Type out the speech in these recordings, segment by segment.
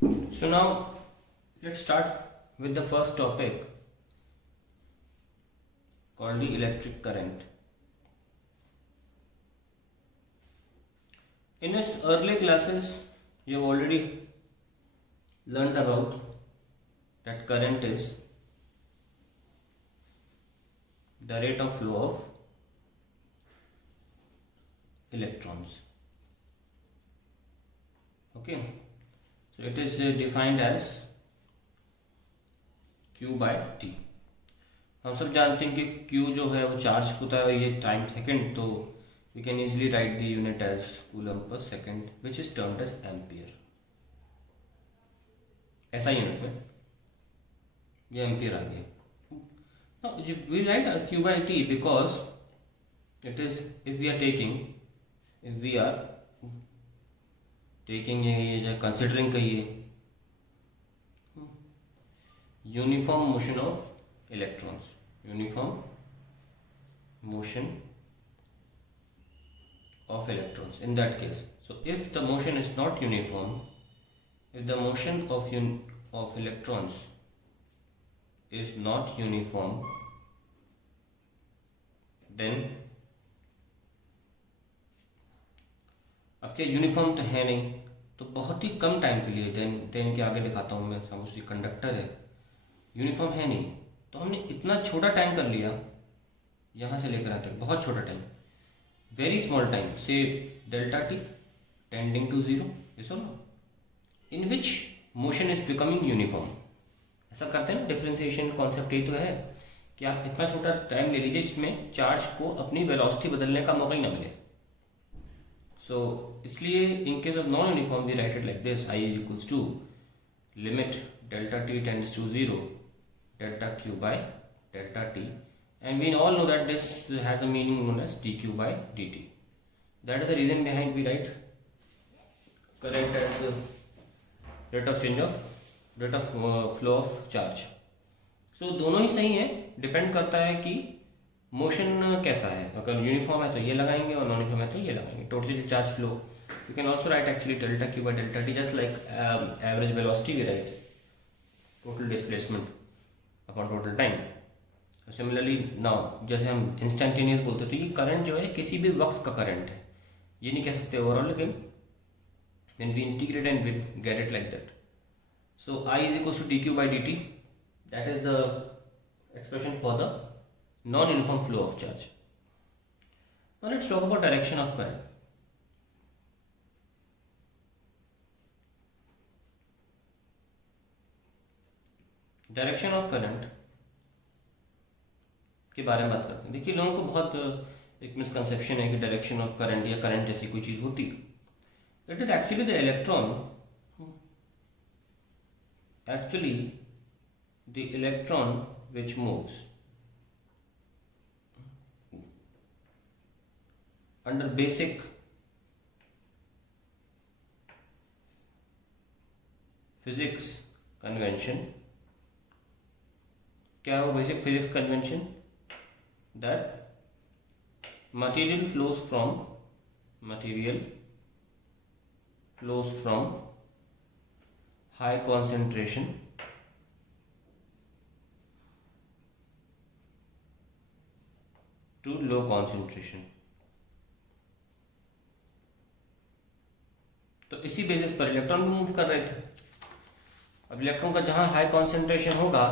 So now let's start with the first topic called the electric current. In its early classes, you have already learned about that current is the rate of flow of electrons. Okay, so it is defined as Q by T. हम सब जानते हैं कि Q जो है वो charge होता है, ये टाइम सेकंड, तो we can easily write the unit as coulomb per second, which is termed as ampere. ऐसा यूनिट में ये एम्पियर आ गया. Now we write Q by T because it is if we are taking ये जो considering कहिए uniform motion of electrons, uniform motion of electrons in that case. So if the motion is not uniform, if the motion of electrons is not uniform, then अब क्या uniform तो है नहीं, तो बहुत ही कम टाइम के लिए देन के आगे दिखाता हूँ मैं. सपोज कंडक्टर है, यूनिफॉर्म है नहीं, तो हमने इतना छोटा टाइम कर लिया यहाँ से लेकर आते बहुत छोटा time, very small time, say delta t tending to 0, yes or no, in which motion is becoming uniform. ऐसा करते हैं ना, डिफरेंशिएशन कॉन्सेप्ट ये तो है कि आप इतना छोटा टाइम ले लीजिए जिसमें चार्ज को अपनी वेलोसिटी बदलने का मौका ही ना मिले. सो इसलिए in case of non uniform we write it like this, I is equals to limit delta t tends to 0 delta q by delta t. And we all know that this has a meaning known as dq by dt. That is the reason behind we write current as rate of flow of charge. So दोनों ही सही है, depend करता है कि motion कैसा है. अगर uniform है तो ये लगाएंगे और नॉन यूनिफॉर्म है तो ये लगाएंगे. Totally charge flow you can also write actually delta q by delta t, just like average velocity we write total displacement upon total time. Similarly now जैसे हम इंस्टेंटेनियस बोलते हैं तो ये करंट जो है किसी भी वक्त का करंट है, ये नहीं कह सकते ओवरऑल, लेकिन when we integrate and we get it like that. So I is equals to d q by d t, that is the expression for the non uniform flow of charge. Now let's talk about direction of current. Direction of current के बारे में बात करते हैं. देखिए लोगों को बहुत एक मिसकंसेप्शन है कि डायरेक्शन ऑफ करंट या करंट जैसी कोई चीज होती है. It is actually the electron which moves under basic physics convention. क्या है वो basic physics convention? that material flows from high concentration to low concentration. तो इसी बेसिस पर इलेक्ट्रॉन भी मूव कर रहे थे. अब इलेक्ट्रॉन का जहां हाई कॉन्सेंट्रेशन होगा,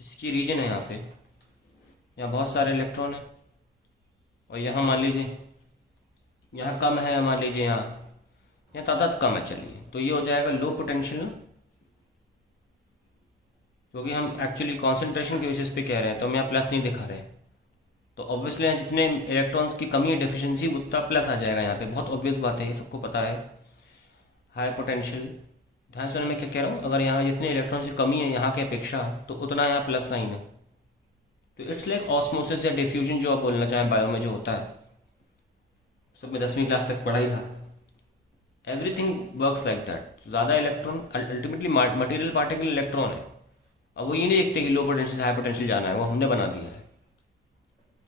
जिसकी रीजन है यहाँ पे, यहाँ बहुत सारे इलेक्ट्रॉन है, और यहाँ मान लीजिए यहाँ कम है, मान लीजिए यहाँ तादाद कम है, चलिए तो ये हो जाएगा लो पोटेंशियल, क्योंकि हम एक्चुअली कॉन्सेंट्रेशन के बेसिस पे कह रहे हैं तो हम यहाँ प्लस नहीं दिखा रहे हैं. तो ऑब्वियसली यहाँ जितने इलेक्ट्रॉन्स की कमी है, डेफिशिएंसी, उतना प्लस आ जाएगा यहाँ पे. बहुत ऑब्वियस बात है, ये सबको पता है. हाई पोटेंशियल, ध्यान से मैं क्या कह रहा हूँ, अगर यहाँ जितने इलेक्ट्रॉन्स की कमी है यहाँ की अपेक्षा, तो उतना यहाँ प्लस साइन है. तो इट्स लाइक ऑस्मोसिस या डिफ्यूजन जो आप बोलना चाहें बायो में जो होता है, सब में 10वीं क्लास तक पढ़ा ही था. Everything works like that. ज़्यादा electron ultimately material particle electron है. अब वो ये नहीं देखते कि लो पोटेंशियल से हाई पोटेंशियल जाना है, वो हमने बना दिया है.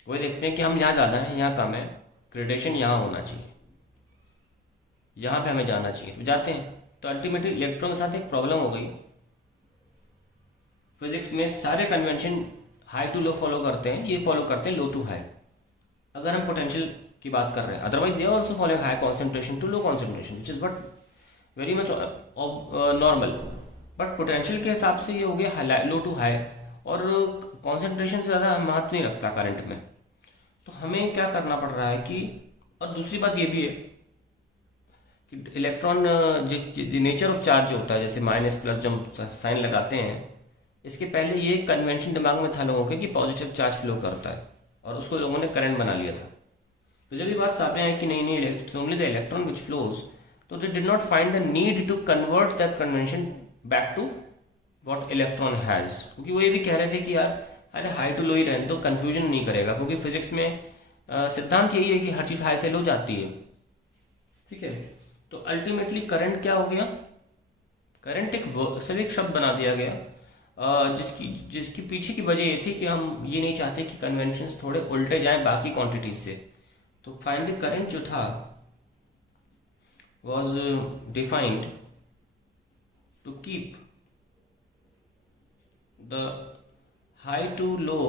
वही देखते हैं कि हम यहाँ ज़्यादा हैं, यहाँ कम है, ग्रेडेशन यहाँ होना चाहिए, यहाँ पे हमें जाना चाहिए, तो जाते हैं. तो अल्टीमेटली इलेक्ट्रॉन के साथ एक प्रॉब्लम हो गई। फिजिक्स में सारे convention high to low follow करते हैं, ये फॉलो करते हैं लो टू हाई, अगर हम पोटेंशियल की बात कर रहे हैं। Otherwise they also following high concentration to low concentration which is but very much normal. But potential के हिसाब से ये हो गया लो टू हाई, और कॉन्सेंट्रेशन से ज़्यादा महत्व नहीं रखता करंट में। तो हमें क्या करना पड़ रहा है कि, और दूसरी बात ये भी है कि इलेक्ट्रॉन नेचर ऑफ चार्ज जो होता है, जैसे माइनस प्लस जब साइन लगाते हैं, इसके पहले ये कन्वेंशन दिमाग में था लोगों के कि पॉजिटिव चार्ज फ्लो करता है, और उसको लोगों ने करंट बना लिया था। तो जब ये बात सामने आई कि नहीं नहीं only the electron which flows, तो they did not find the need to convert that convention back to what electron has, क्योंकि वो ये भी कह रहे थे कि यार अरे हाई टू लो ही रहने तो कन्फ्यूजन नहीं करेगा, क्योंकि फिजिक्स में सिद्धांत यही है कि हर चीज़ हाई से लो जाती है। ठीक है, तो अल्टीमेटली करंट क्या हो गया, करंट सिर्फ एक शब्द बना दिया गया, जिसकी पीछे की वजह ये थी कि हम ये नहीं चाहते कि कन्वेंशंस थोड़े उल्टे जाएं बाकी क्वांटिटीज से। तो फाइनली करंट जो था was defined to keep the high to low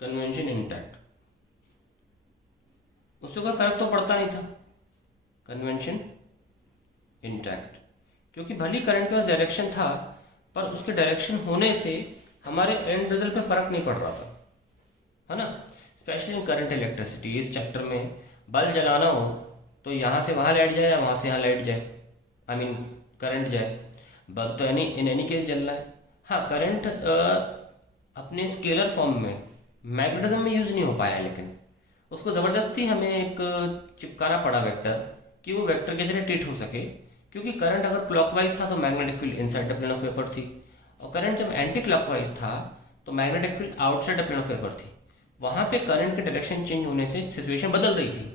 convention intact। उससे कोई फर्क तो पड़ता नहीं था, कन्वेंशन इंटैक्ट, क्योंकि भली करंट के पास डायरेक्शन था, पर उसके डायरेक्शन होने से हमारे एंड रिजल्ट पे फर्क नहीं पड़ रहा था, है ना। स्पेशली इन करंट इलेक्ट्रिसिटी, इस चैप्टर में बल्ब जलाना हो तो यहाँ से वहाँ लाइट जाए या वहाँ से यहाँ लाइट जाए, आई मीन करंट जाए, बल्ब तो इन एनी केस जल रहा है। हाँ, करंट अपने स्केलर फॉर्म में मैग्नेटिज्म में यूज नहीं हो पाया, लेकिन उसको ज़बरदस्ती हमें एक चिपकाना पड़ा वेक्टर, कि वो वेक्टर के जरिए ट्रीट हो सके, क्योंकि करंट अगर क्लॉकवाइज था तो magnetic field inside the plane of paper थी, और करंट जब एंटी क्लॉकवाइज था तो magnetic field outside the plane of paper थी। वहाँ पे करंट के डायरेक्शन चेंज होने से सिचुएशन बदल रही थी।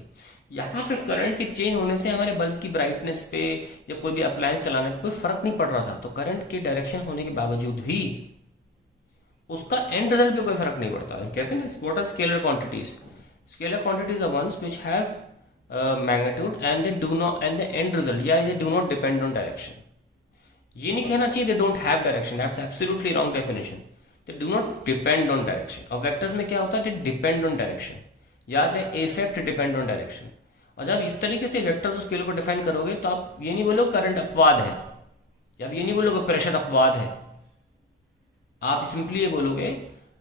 यहाँ पे करंट के चेंज होने से हमारे बल्ब की ब्राइटनेस पे या कोई भी अप्लायंस चलाने पे कोई फर्क नहीं पड़ रहा था। तो करंट के डायरेक्शन होने के बावजूद भी उसका एंड रिजल्ट पे कोई फर्क नहीं पड़ता। कहते हैं what are scalar quantities, scalar quantities are ones which have magnitude and they do not and the end result या they do not depend on direction. ये नहीं कहना चाहिए they don't have direction, that's absolutely wrong definition. They do not depend on direction. और vectors में क्या होता है, दे डिपेंड ऑन डायरेक्शन या they effect depend on direction. और जब इस तरीके से वेक्टर्स और स्केलर को डिफाइन करोगे तो आप ये नहीं बोलोगे करंट अपवाद है, या आप ये नहीं बोलोगे प्रेशर अपवाद है, आप सिंपली ये बोलोगे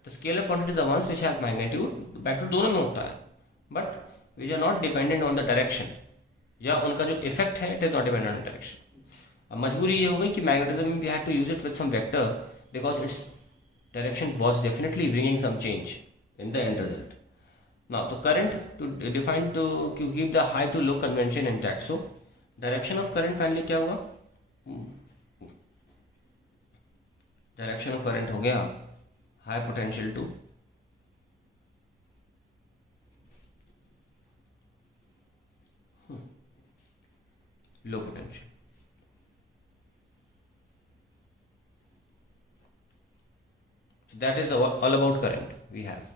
the scalar quantities are ones which have magnitude. Vector दोनों में होता है but which are not dependent on the direction, या उनका जो इफेक्ट है it is not dependent on direction. अब मजबूरी ये हो गई कि मैग्नेटिज्म में we had to use it with some vector because its direction was definitely bringing some change in the end result. Now, the current to define to give the high to low convention intact. So, direction of current finally क्या हुआ? Direction of current हो गया high potential to low potential. So that is all about current we have.